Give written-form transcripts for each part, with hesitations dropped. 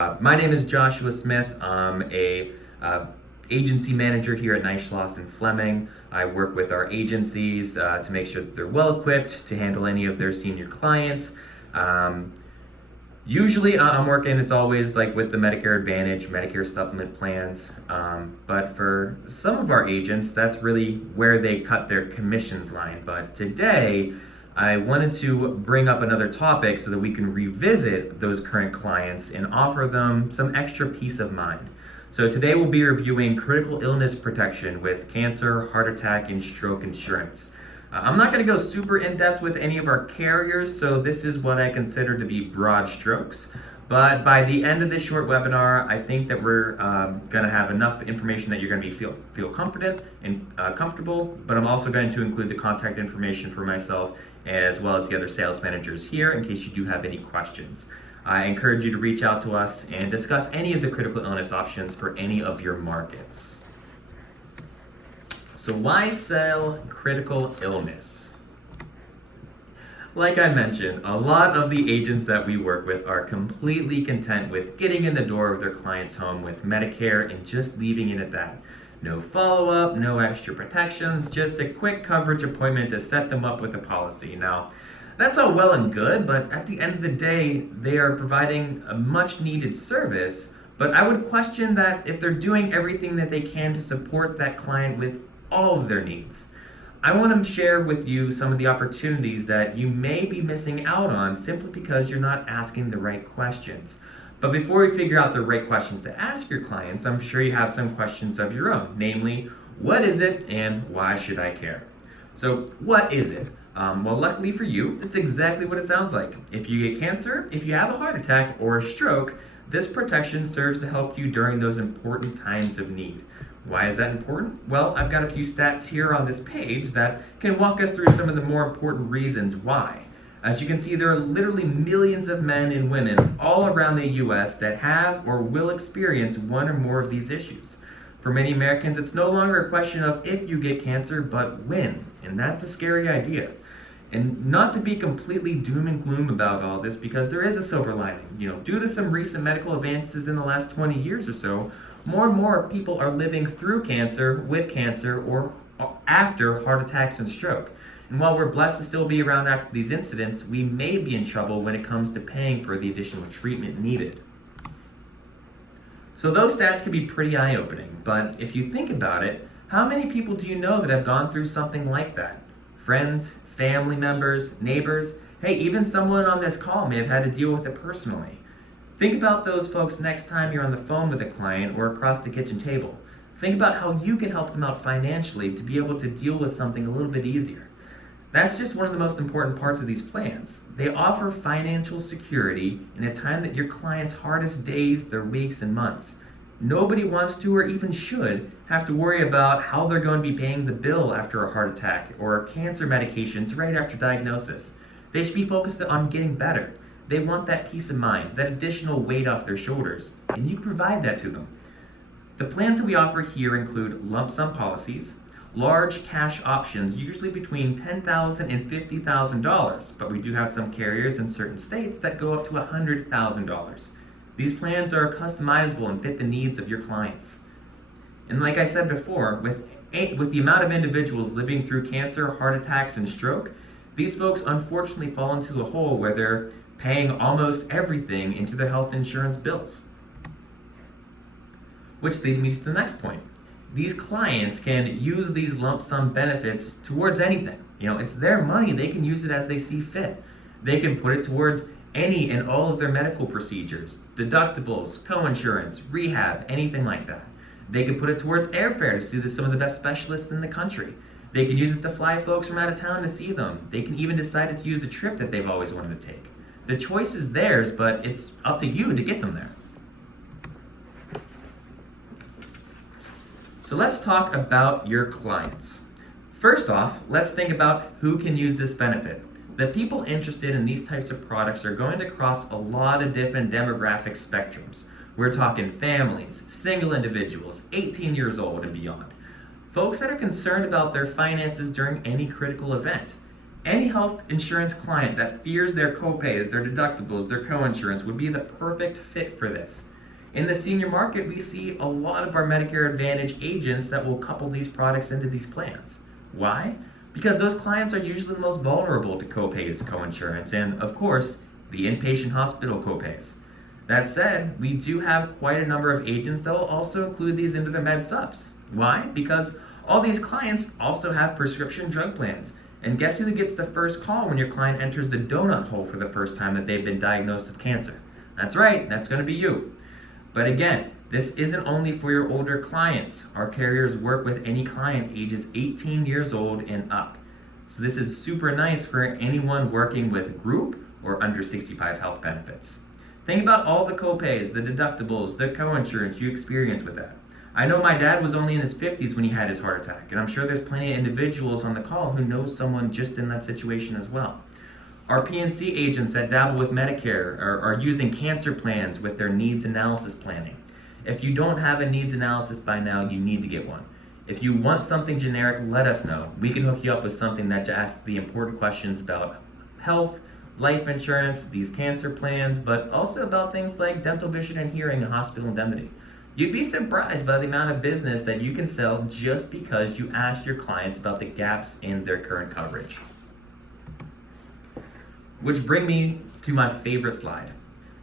My name is Joshua Smith. I'm a agency manager here at Neishloss and Fleming. I work with our agencies to make sure that they're well equipped to handle any of their senior clients. Usually I'm working, it's always like with the Medicare Advantage, Medicare supplement plans. But for some of our agents, that's really where they cut their commissions line. But today, I wanted to bring up another topic so that we can revisit those current clients and offer them some extra peace of mind. So today we'll be reviewing critical illness protection with cancer, heart attack, and stroke insurance. I'm not going to go super in-depth with any of our carriers, so this is what I consider to be broad strokes. But by the end of this short webinar, I think that we're going to have enough information that you're going to feel confident and comfortable, but I'm also going to include the contact information for myself as well as the other sales managers here in case you do have any questions. I encourage you to reach out to us and discuss any of the critical illness options for any of your markets. So why sell critical illness? Like I mentioned, a lot of the agents that we work with are completely content with getting in the door of their client's home with Medicare and just leaving it at that. No follow-up, no extra protections, just a quick coverage appointment to set them up with a policy. Now, that's all well and good, but at the end of the day, they are providing a much needed service, but I would question that if they're doing everything that they can to support that client with all of their needs. I want to share with you some of the opportunities that you may be missing out on simply because you're not asking the right questions. But before we figure out the right questions to ask your clients, I'm sure you have some questions of your own, namely, what is it and why should I care? So what is it? Well, luckily for you, it's exactly what it sounds like. If you get cancer, if you have a heart attack or a stroke, this protection serves to help you during those important times of need. Why is that important? Well, I've got a few stats here on this page that can walk us through some of the more important reasons why. As you can see, there are literally millions of men and women all around the US that have or will experience one or more of these issues. For many Americans, it's no longer a question of if you get cancer, but when, and that's a scary idea. And not to be completely doom and gloom about all this, because there is a silver lining. Due to some recent medical advances in the last 20 years or so, more and more people are living through cancer, with cancer, or after heart attacks and stroke. And while we're blessed to still be around after these incidents, we may be in trouble when it comes to paying for the additional treatment needed. So those stats can be pretty eye-opening, but if you think about it, how many people do you know that have gone through something like that? Friends, family members, neighbors, hey, even someone on this call may have had to deal with it personally. Think about those folks next time you're on the phone with a client or across the kitchen table. Think about how you can help them out financially to be able to deal with something a little bit easier. That's just one of the most important parts of these plans. They offer financial security in a time that your client's hardest days, their weeks, and months. Nobody wants to or even should have to worry about how they're going to be paying the bill after a heart attack or cancer medications right after diagnosis. They should be focused on getting better. They want that peace of mind, that additional weight off their shoulders, and you can provide that to them. The plans that we offer here include lump sum policies, large cash options, usually between $10,000 and $50,000, but we do have some carriers in certain states that go up to $100,000. These plans are customizable and fit the needs of your clients. And like I said before, with the amount of individuals living through cancer, heart attacks, and stroke, these folks unfortunately fall into a hole where they're paying almost everything into their health insurance bills. Which leads me to the next point. These clients can use these lump sum benefits towards anything. It's their money. They can use it as they see fit. They can put it towards any and all of their medical procedures, deductibles, co-insurance, rehab, anything like that. They can put it towards airfare to see some of the best specialists in the country. They can use it to fly folks from out of town to see them. They can even decide to use a trip that they've always wanted to take. The choice is theirs, but it's up to you to get them there. So let's talk about your clients. First off, let's think about who can use this benefit. The people interested in these types of products are going to cross a lot of different demographic spectrums. We're talking families, single individuals, 18 years old and beyond. Folks that are concerned about their finances during any critical event. Any health insurance client that fears their copays, their deductibles, their coinsurance would be the perfect fit for this. In the senior market, we see a lot of our Medicare Advantage agents that will couple these products into these plans. Why? Because those clients are usually the most vulnerable to copays, coinsurance, and of course, the inpatient hospital copays. That said, we do have quite a number of agents that will also include these into their med subs. Why? Because all these clients also have prescription drug plans. And guess who gets the first call when your client enters the donut hole for the first time that they've been diagnosed with cancer? That's right, that's going to be you. But again, this isn't only for your older clients. Our carriers work with any client ages 18 years old and up. So this is super nice for anyone working with group or under 65 health benefits. Think about all the copays, the deductibles, the coinsurance you experience with that. I know my dad was only in his 50s when he had his heart attack, and I'm sure there's plenty of individuals on the call who know someone just in that situation as well. Our PNC agents that dabble with Medicare are using cancer plans with their needs analysis planning. If you don't have a needs analysis by now, you need to get one. If you want something generic, let us know. We can hook you up with something that asks the important questions about health, life insurance, these cancer plans, but also about things like dental, vision, and hearing and hospital indemnity. You'd be surprised by the amount of business that you can sell just because you asked your clients about the gaps in their current coverage. Which bring me to my favorite slide.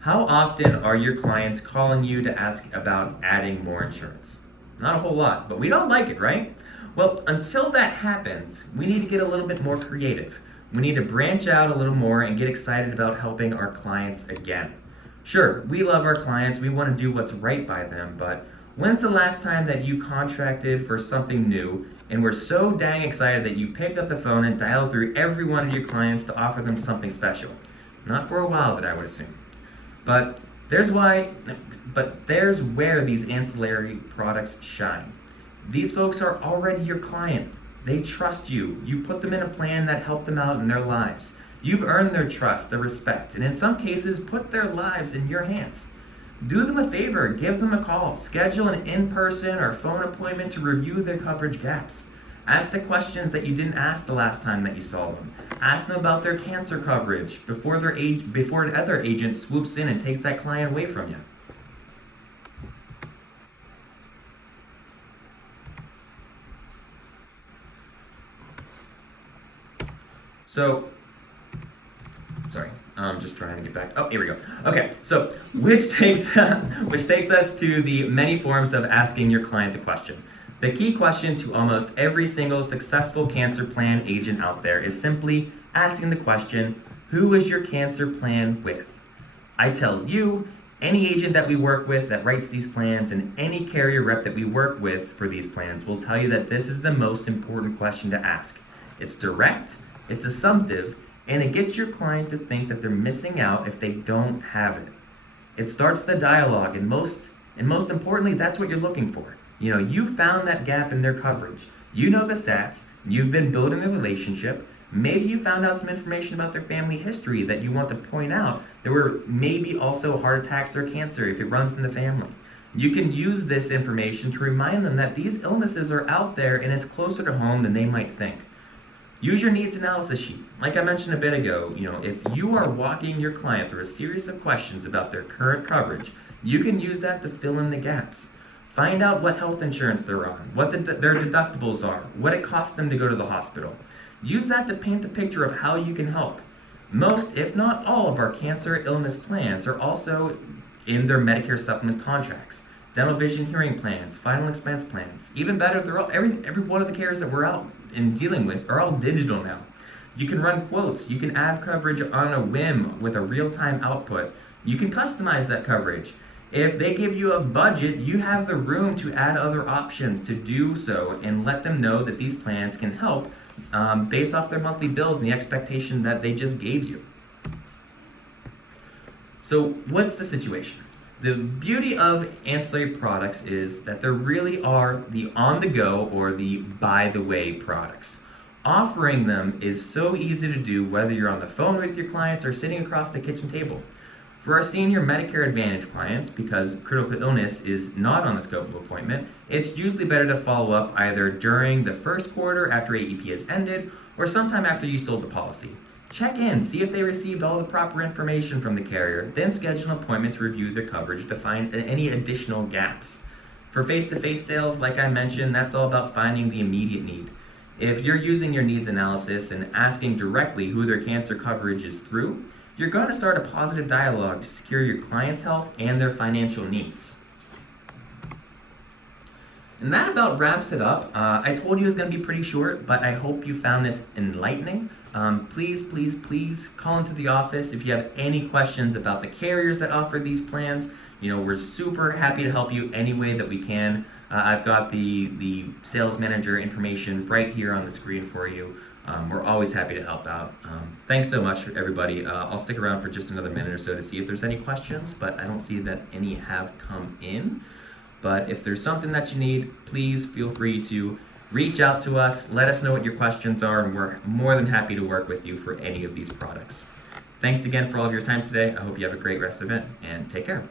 How often are your clients calling you to ask about adding more insurance? Not a whole lot, but we don't like it, right? Well, until that happens, we need to get a little bit more creative. We need to branch out a little more and get excited about helping our clients again. Sure, we love our clients, we want to do what's right by them, but when's the last time that you contracted for something new and were so dang excited that you picked up the phone and dialed through every one of your clients to offer them something special? Not for a while, that I would assume. But there's where these ancillary products shine. These folks are already your client. They trust you. You put them in a plan that helped them out in their lives. You've earned their trust, their respect, and in some cases, put their lives in your hands. Do them a favor, give them a call, schedule an in-person or phone appointment to review their coverage gaps. Ask the questions that you didn't ask the last time that you saw them. Ask them about their cancer coverage before the other agent swoops in and takes that client away from you. I'm just trying to get back. Oh, here we go. Okay, so which takes us to the many forms of asking your client the question. The key question to almost every single successful cancer plan agent out there is simply asking the question, who is your cancer plan with? I tell you, any agent that we work with that writes these plans and any carrier rep that we work with for these plans will tell you that this is the most important question to ask. It's direct, it's assumptive, and it gets your client to think that they're missing out if they don't have it. It starts the dialogue, and most importantly, that's what you're looking for. You found that gap in their coverage. You know the stats, you've been building a relationship, maybe you found out some information about their family history that you want to point out. There were maybe also heart attacks or cancer if it runs in the family. You can use this information to remind them that these illnesses are out there and it's closer to home than they might think. Use your needs analysis sheet. Like I mentioned a bit ago, if you are walking your client through a series of questions about their current coverage, you can use that to fill in the gaps. Find out what health insurance they're on, what their deductibles are, what it costs them to go to the hospital. Use that to paint the picture of how you can help. Most, if not all, of our cancer illness plans are also in their Medicare supplement contracts. Dental, vision, hearing plans, final expense plans. Even better, they're all every one of the carriers that we're out and dealing with are all digital now. You can run quotes. You can add coverage on a whim with a real-time output. You can customize that coverage. If they give you a budget, you have the room to add other options to do so and let them know that these plans can help based off their monthly bills and the expectation that they just gave you. So what's the situation? The beauty of ancillary products is that there really are the on-the-go or the by-the-way products. Offering them is so easy to do whether you're on the phone with your clients or sitting across the kitchen table. For our senior Medicare Advantage clients, because critical illness is not on the scope of appointment, it's usually better to follow up either during the first quarter after AEP has ended or sometime after you sold the policy. Check in, see if they received all the proper information from the carrier, then schedule an appointment to review their coverage to find any additional gaps. For face-to-face sales, like I mentioned, that's all about finding the immediate need. If you're using your needs analysis and asking directly who their cancer coverage is through, you're going to start a positive dialogue to secure your client's health and their financial needs. And that about wraps it up. I told you it was going to be pretty short, but I hope you found this enlightening. Please call into the office if you have any questions about the carriers that offer these plans. We're super happy to help you any way that we can. I've got the sales manager information right here on the screen for you. We're always happy to help out. Thanks so much, everybody. I'll stick around for just another minute or so to see if there's any questions, but I don't see that any have come in. But if there's something that you need, please feel free to reach out to us. Let us know what your questions are, and we're more than happy to work with you for any of these products. Thanks again for all of your time today. I hope you have a great rest of it, and take care.